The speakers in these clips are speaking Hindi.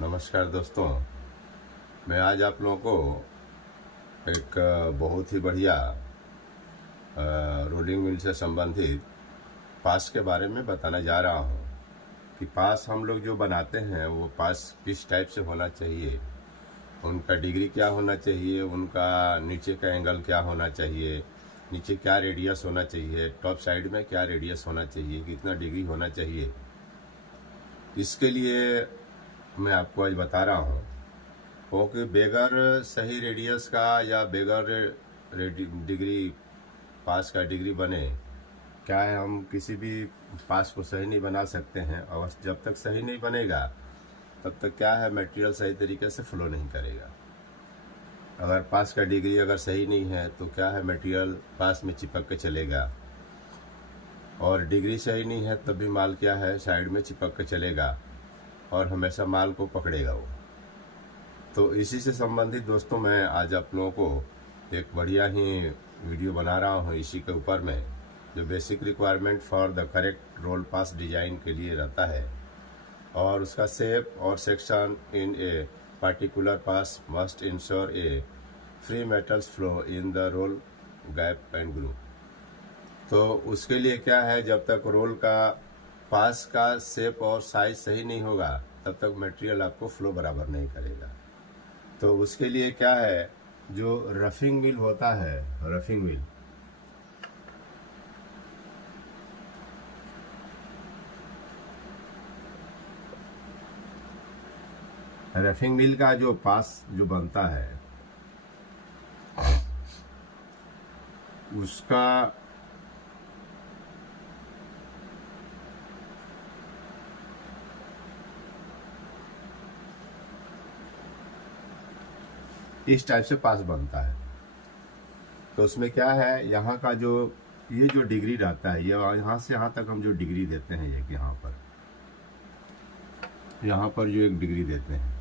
नमस्कार दोस्तों, मैं आज आप लोगों को एक बहुत ही बढ़िया रोलिंग मिल से संबंधित पास के बारे में बताने जा रहा हूँ कि पास हम लोग जो बनाते हैं वो पास किस टाइप से होना चाहिए, उनका डिग्री क्या होना चाहिए, उनका नीचे का एंगल क्या होना चाहिए, नीचे क्या रेडियस होना चाहिए, टॉप साइड में क्या रेडियस होना चाहिए, कितना डिग्री होना चाहिए। इसके लिए मैं आपको आज बता रहा हूँ क्योंकि बगैर सही रेडियस का या बगैर डिग्री पास का डिग्री बने क्या है, हम किसी भी पास को सही नहीं बना सकते हैं। और जब तक सही नहीं बनेगा तब तक क्या है, मटेरियल सही तरीके से फ्लो नहीं करेगा। अगर पास का डिग्री अगर सही नहीं है तो क्या है, मटेरियल पास में चिपक के चलेगा, और डिग्री सही नहीं है तब भी माल क्या है, साइड में चिपक के चलेगा और हमेशा माल को पकड़ेगा वो। तो इसी से संबंधित दोस्तों मैं आज आप लोगों को एक बढ़िया ही वीडियो बना रहा हूँ इसी के ऊपर में, जो basic requirement for the correct roll pass design के लिए रहता है। और उसका शेप और section in a particular pass must ensure a free metals flow in the roll gap and groove. तो उसके लिए क्या है, जब तक रोल का पास का शेप और साइज सही नहीं होगा तब तक मटेरियल आपको फ्लो बराबर नहीं करेगा। तो उसके लिए क्या है, जो रफिंग मिल होता है, रफिंग मिल, रफिंग मिल का जो पास जो बनता है उसका इस टाइप से पास बनता है। तो उसमें क्या है, यहाँ का जो ये जो डिग्री रहता है, ये यहाँ से यहाँ तक हम जो डिग्री देते हैं, ये यहाँ पर जो एक डिग्री देते हैं,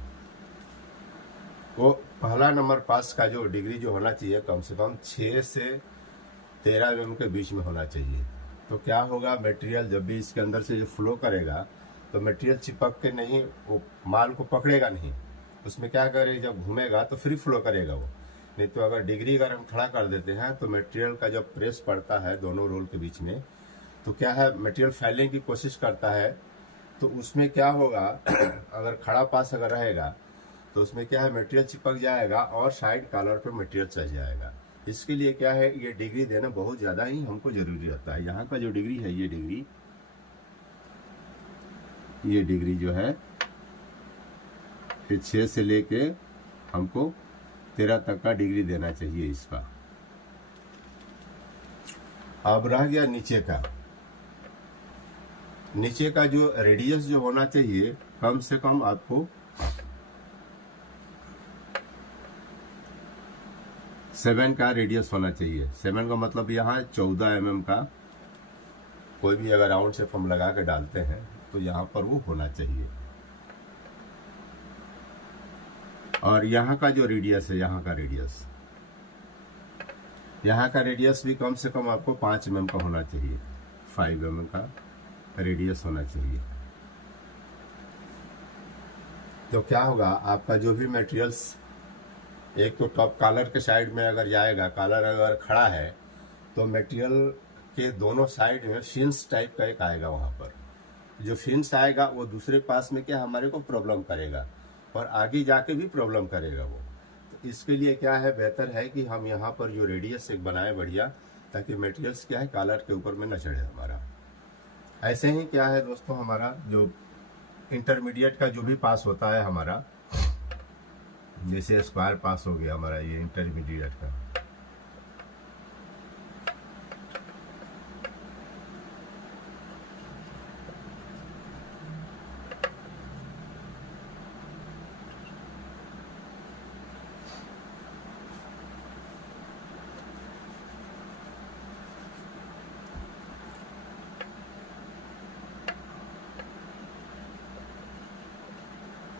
वो पहला नंबर पास का जो डिग्री जो होना चाहिए कम से कम 6 से 13 mm के बीच में होना चाहिए। तो क्या होगा, मटेरियल जब भी इसके अंदर से जो फ्लो करेगा तो मटेरियल चिपक के नहीं, वो माल को पकड़ेगा नहीं, उसमें क्या करेगा, जब घूमेगा तो फ्री फ्लो करेगा वो। नहीं तो अगर डिग्री अगर हम खड़ा कर देते हैं तो मटेरियल का जब प्रेस पड़ता है दोनों रोल के बीच में, तो क्या है, मटेरियल फैलने की कोशिश करता है। तो उसमें क्या होगा अगर खड़ा पास अगर रहेगा तो उसमें क्या है, मटेरियल चिपक जाएगा और साइड कॉलर पे मटेरियल चढ़ जाएगा। इसके लिए क्या है, ये डिग्री देना बहुत ज़्यादा ही हमको जरूरी रहता है। यहाँ का जो डिग्री है, ये डिग्री जो है, ये 6 से लेके हमको 13 तक का डिग्री देना चाहिए इसका। अब रह गया नीचे का जो रेडियस जो होना चाहिए, कम से कम आपको 7 का रेडियस होना चाहिए। 7 का मतलब यहाँ 14 mm का कोई भी अगर राउंड शेप हम लगा के डालते हैं तो यहाँ पर वो होना चाहिए। और यहाँ का जो रेडियस है, यहाँ का रेडियस भी कम से कम आपको 5 mm का होना चाहिए, 5 mm का रेडियस होना चाहिए। तो क्या होगा, आपका जो भी मटेरियल्स, एक तो टॉप कॉलर के साइड में अगर जाएगा, कॉलर अगर खड़ा है तो मटेरियल के दोनों साइड में फिन्स टाइप का एक आएगा। वहाँ पर जो फिन्स आएगा वो दूसरे पास में क्या हमारे को प्रॉब्लम करेगा और आगे जाके भी प्रॉब्लम करेगा वो। तो इसके लिए क्या है, बेहतर है कि हम यहाँ पर जो रेडियस एक बनाए बढ़िया, ताकि मटेरियल्स क्या है कॉलर के ऊपर में न चढ़े हमारा। ऐसे ही क्या है दोस्तों, हमारा जो इंटरमीडिएट का जो भी पास होता है हमारा, जैसे स्क्वायर पास हो गया हमारा, ये इंटरमीडिएट का,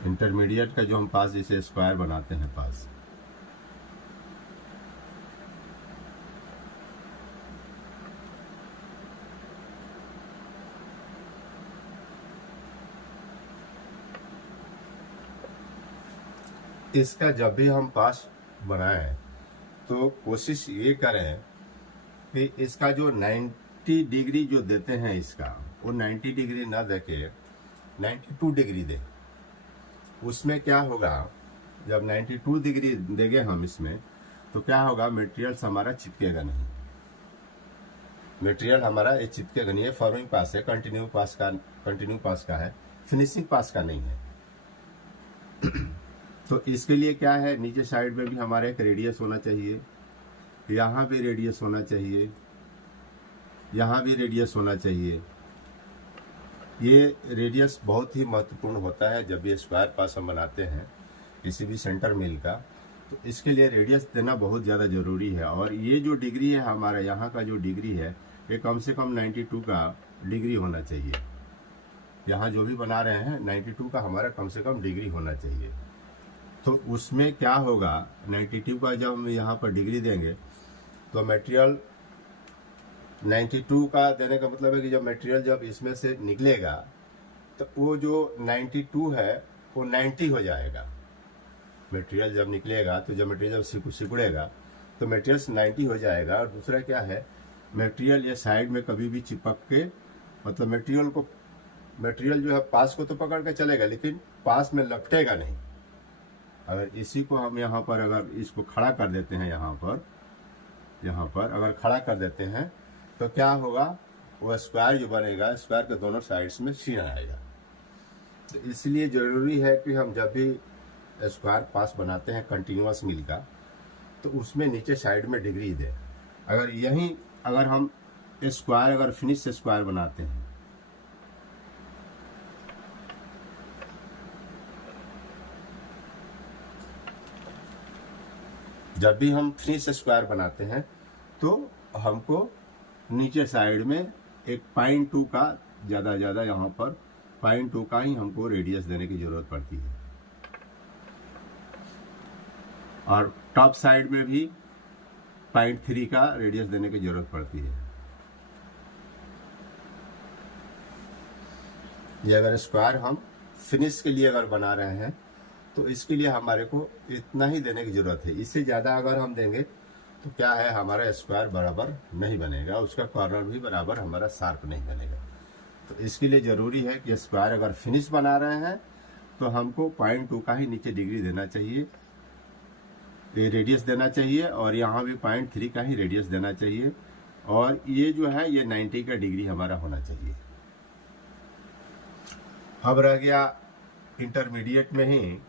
इंटरमीडिएट का जो हम पास जैसे स्क्वायर बनाते हैं पास, इसका जब भी हम पास बनाएं तो कोशिश ये करें कि इसका जो 90 डिग्री जो देते हैं इसका, वो 90 डिग्री ना देके 92 डिग्री दे। उसमें क्या होगा, जब 92 डिग्री देंगे हम इसमें, तो क्या होगा, मटेरियल हमारा चिपकेगा नहीं। मटेरियल हमारा ये चिपकेगा नहीं। ये फॉर्मिंग पास है, कंटिन्यू पास का है, फिनिशिंग पास का नहीं है। तो इसके लिए क्या है, नीचे साइड में भी हमारा एक रेडियस होना चाहिए, यहाँ भी रेडियस होना चाहिए, यहाँ भी रेडियस होना चाहिए। ये रेडियस बहुत ही महत्वपूर्ण होता है जब ये स्क्वायर पास हम बनाते हैं किसी भी सेंटर मिल का, तो इसके लिए रेडियस देना बहुत ज़्यादा ज़रूरी है। और ये जो डिग्री है हमारा यहाँ का जो डिग्री है, ये कम से कम 92 का डिग्री होना चाहिए। यहाँ जो भी बना रहे हैं 92 का हमारा कम से कम डिग्री होना चाहिए। तो उसमें क्या होगा, 92 का जब हम यहाँ पर डिग्री देंगे तो मटेरियल 92 का देने का मतलब है कि जब मटेरियल जब इसमें से निकलेगा तो वो जो 92 है वो 90 हो जाएगा। मटेरियल जब निकलेगा तो जब मटेरियल जब सिकुड़ेगा तो मटेरियल 90 हो जाएगा। और दूसरा क्या है, मटेरियल ये साइड में कभी भी चिपक के, मतलब मटेरियल जो है पास को तो पकड़ के चलेगा लेकिन पास में लपटेगा नहीं। अगर इसी को हम यहाँ पर अगर इसको खड़ा कर देते हैं, यहाँ पर अगर खड़ा कर देते हैं तो क्या होगा, वो स्क्वायर जो बनेगा, स्क्वायर के दोनों साइड्स में सीन आएगा। तो इसलिए ज़रूरी है कि हम जब भी स्क्वायर पास बनाते हैं कंटिन्यूअस मिल का, तो उसमें नीचे साइड में डिग्री दें। अगर हम स्क्वायर अगर फिनिश स्क्वायर बनाते हैं, जब भी हम फिनिश स्क्वायर बनाते हैं तो हमको नीचे साइड में एक 0.2 का ज़्यादा यहाँ पर 0.2 का ही हमको रेडियस देने की ज़रूरत पड़ती है। और टॉप साइड में भी 0.3 का रेडियस देने की ज़रूरत पड़ती है। ये अगर स्क्वायर हम फिनिश के लिए अगर बना रहे हैं तो इसके लिए हमारे को इतना ही देने की ज़रूरत है। इससे ज़्यादा अगर हम देंगे तो क्या है, हमारा स्क्वायर बराबर नहीं बनेगा, उसका कॉर्नर भी बराबर हमारा शार्प नहीं बनेगा। तो इसके लिए ज़रूरी है कि स्क्वायर अगर फिनिश बना रहे हैं तो हमको 0.2 का ही नीचे डिग्री देना चाहिए, ये रेडियस देना चाहिए, और यहाँ भी 0.3 का ही रेडियस देना चाहिए। और ये जो है ये 90 का डिग्री हमारा होना चाहिए। अब रह गया इंटरमीडिएट में ही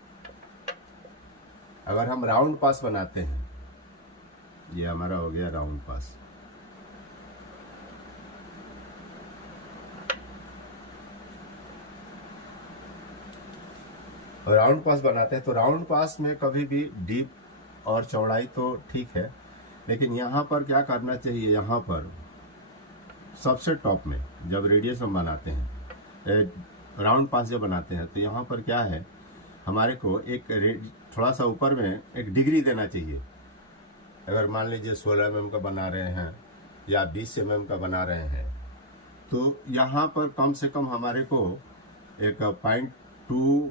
अगर हम राउंड पास बनाते हैं, ये हमारा हो गया राउंड पास। राउंड पास बनाते हैं तो राउंड पास में कभी भी डीप और चौड़ाई तो ठीक है, लेकिन यहाँ पर क्या करना चाहिए, यहाँ पर सबसे टॉप में जब रेडियस हम बनाते हैं, राउंड पास जब बनाते हैं, तो यहाँ पर क्या है, हमारे को एक थोड़ा सा ऊपर में एक डिग्री देना चाहिए। अगर मान लीजिए 16 mm का बना रहे हैं या 20 mm का बना रहे हैं, तो यहाँ पर कम से कम हमारे को एक 0.2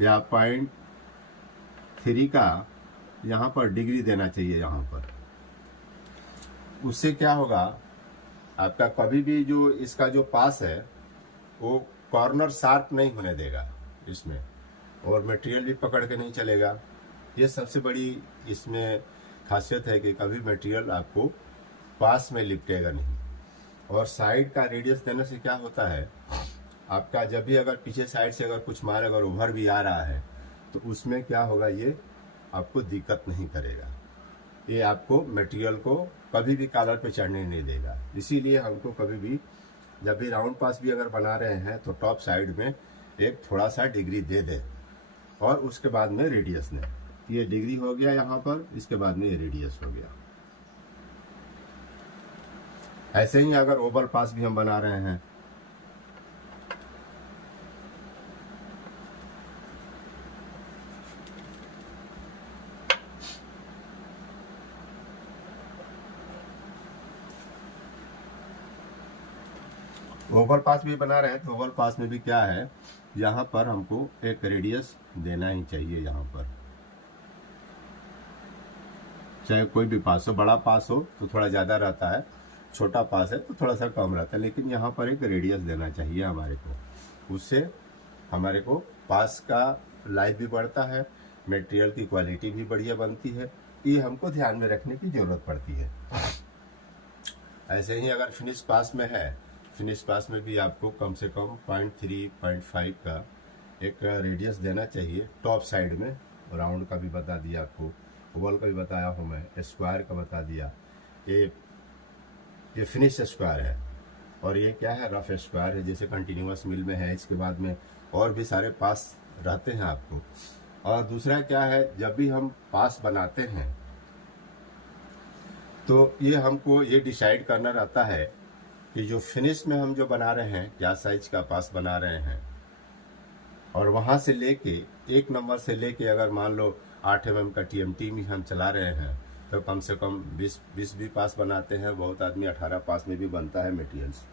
या 0.3 का यहाँ पर डिग्री देना चाहिए। यहाँ पर उससे क्या होगा, आपका कभी भी जो इसका जो पास है वो कॉर्नर शार्प नहीं होने देगा इसमें, और मटेरियल भी पकड़ के नहीं चलेगा। ये सबसे बड़ी इसमें खासियत है कि कभी मटेरियल आपको पास में लिपटेगा नहीं। और साइड का रेडियस देने से क्या होता है, आपका जब भी अगर पीछे साइड से अगर कुछ मार अगर उभर भी आ रहा है तो उसमें क्या होगा, ये आपको दिक्कत नहीं करेगा, ये आपको मटेरियल को कभी भी कॉलर पे चढ़ने नहीं देगा। इसीलिए हमको कभी भी जब भी राउंड पास भी अगर बना रहे हैं तो टॉप साइड में एक थोड़ा सा डिग्री दे दे और उसके बाद में रेडियस दें। ये डिग्री हो गया यहाँ पर, इसके बाद में ये रेडियस हो गया। ऐसे ही अगर ओवल पास भी हम बना रहे हैं, ओवर पास भी बना रहे हैं तो ओवर पास में भी क्या है, यहाँ पर हमको एक रेडियस देना ही चाहिए। यहाँ पर चाहे कोई भी पास हो, बड़ा पास हो तो थोड़ा ज़्यादा रहता है, छोटा पास है तो थोड़ा सा कम रहता है, लेकिन यहाँ पर एक रेडियस देना चाहिए हमारे को। उससे हमारे को पास का लाइफ भी बढ़ता है, मटेरियल की क्वालिटी भी बढ़िया बनती है। ये हमको ध्यान में रखने की ज़रूरत पड़ती है। ऐसे ही अगर फिनिश पास में है, फिनिश पास में भी आपको कम से कम 0.3 0.5 का एक रेडियस देना चाहिए। टॉप साइड में राउंड का भी बता दिया आपको, ओवल का भी बताया हूँ मैं, स्क्वायर का बता दिया। ये फिनिश स्क्वायर है और ये क्या है, रफ स्क्वायर है, जैसे कंटिन्यूअस मिल में है। इसके बाद में और भी सारे पास रहते हैं आपको। और दूसरा क्या है, जब भी हम पास बनाते हैं तो ये हमको ये डिसाइड करना रहता है कि जो फिनिश में हम जो बना रहे हैं क्या साइज का पास बना रहे हैं, और वहाँ से लेके 1 नंबर से लेके अगर मान लो 8 mm का TMT में हम चला रहे हैं तो कम से कम 20 भी पास बनाते हैं। बहुत आदमी 18 पास में भी बनता है मटेरियल्स।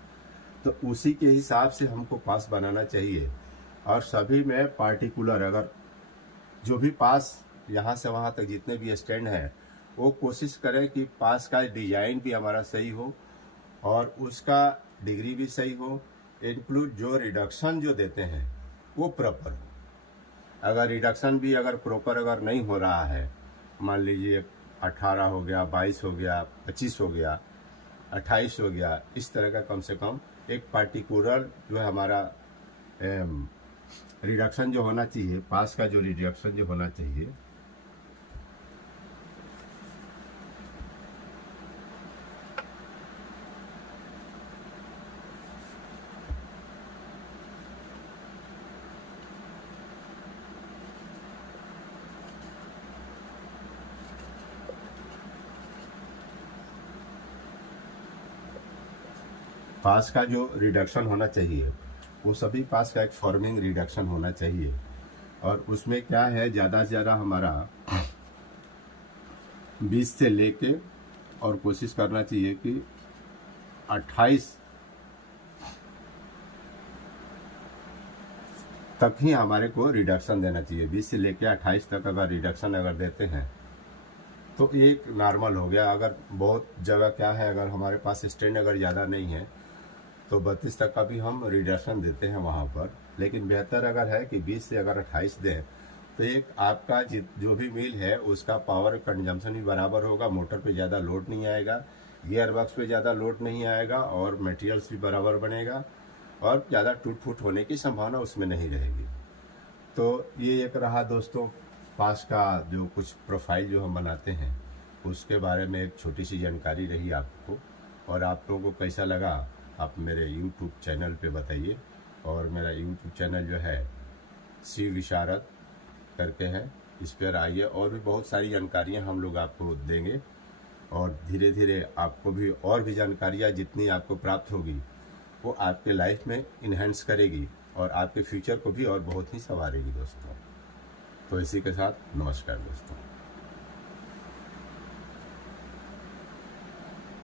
तो उसी के हिसाब से हमको पास बनाना चाहिए। और सभी में पार्टिकुलर, अगर जो भी पास यहाँ से वहाँ तक जितने भी स्टैंड हैं वो कोशिश करें कि पास का डिजाइन भी हमारा सही हो और उसका डिग्री भी सही हो। इंक्लूड जो रिडक्शन जो देते हैं वो प्रॉपर हो। अगर रिडक्शन भी अगर प्रॉपर अगर नहीं हो रहा है, मान लीजिए 18 हो गया, 22 हो गया, 25 हो गया, 28 हो गया, इस तरह का कम से कम एक पार्टिकुलर जो है हमारा रिडक्शन जो होना चाहिए, पास का जो रिडक्शन जो होना चाहिए, पास का जो रिडक्शन होना चाहिए वो सभी पास का एक फॉर्मिंग रिडक्शन होना चाहिए। और उसमें क्या है, ज़्यादा से ज़्यादा हमारा 20 से लेके और कोशिश करना चाहिए कि 28 तक ही हमारे को रिडक्शन देना चाहिए। 20 से लेके 28 तक अगर रिडक्शन अगर देते हैं तो एक नॉर्मल हो गया। अगर बहुत जगह क्या है, अगर हमारे पास स्टैंड अगर ज़्यादा नहीं है तो 32 तक का भी हम रिडक्शन देते हैं वहाँ पर। लेकिन बेहतर अगर है कि 20 से अगर 28 दें तो एक आपका जो भी व्हील है उसका पावर कंजम्पशन भी बराबर होगा, मोटर पे ज़्यादा लोड नहीं आएगा, गियर बॉक्स पे ज़्यादा लोड नहीं आएगा और मटेरियल्स भी बराबर बनेगा और ज़्यादा टूट फूट होने की संभावना उसमें नहीं रहेगी। तो ये एक रहा दोस्तों पास का जो कुछ प्रोफाइल जो हम बनाते हैं उसके बारे में एक छोटी सी जानकारी रही आपको। और आप लोगों को कैसा लगा आप मेरे YouTube चैनल पे बताइए। और मेरा YouTube चैनल जो है शिव विशारद करके है, इस पर आइए और भी बहुत सारी जानकारियां हम लोग आपको देंगे। और धीरे धीरे आपको भी और भी जानकारियां जितनी आपको प्राप्त होगी वो आपके लाइफ में इन्हेंस करेगी और आपके फ्यूचर को भी और बहुत ही संवारेगी दोस्तों। तो इसी के साथ नमस्कार दोस्तों।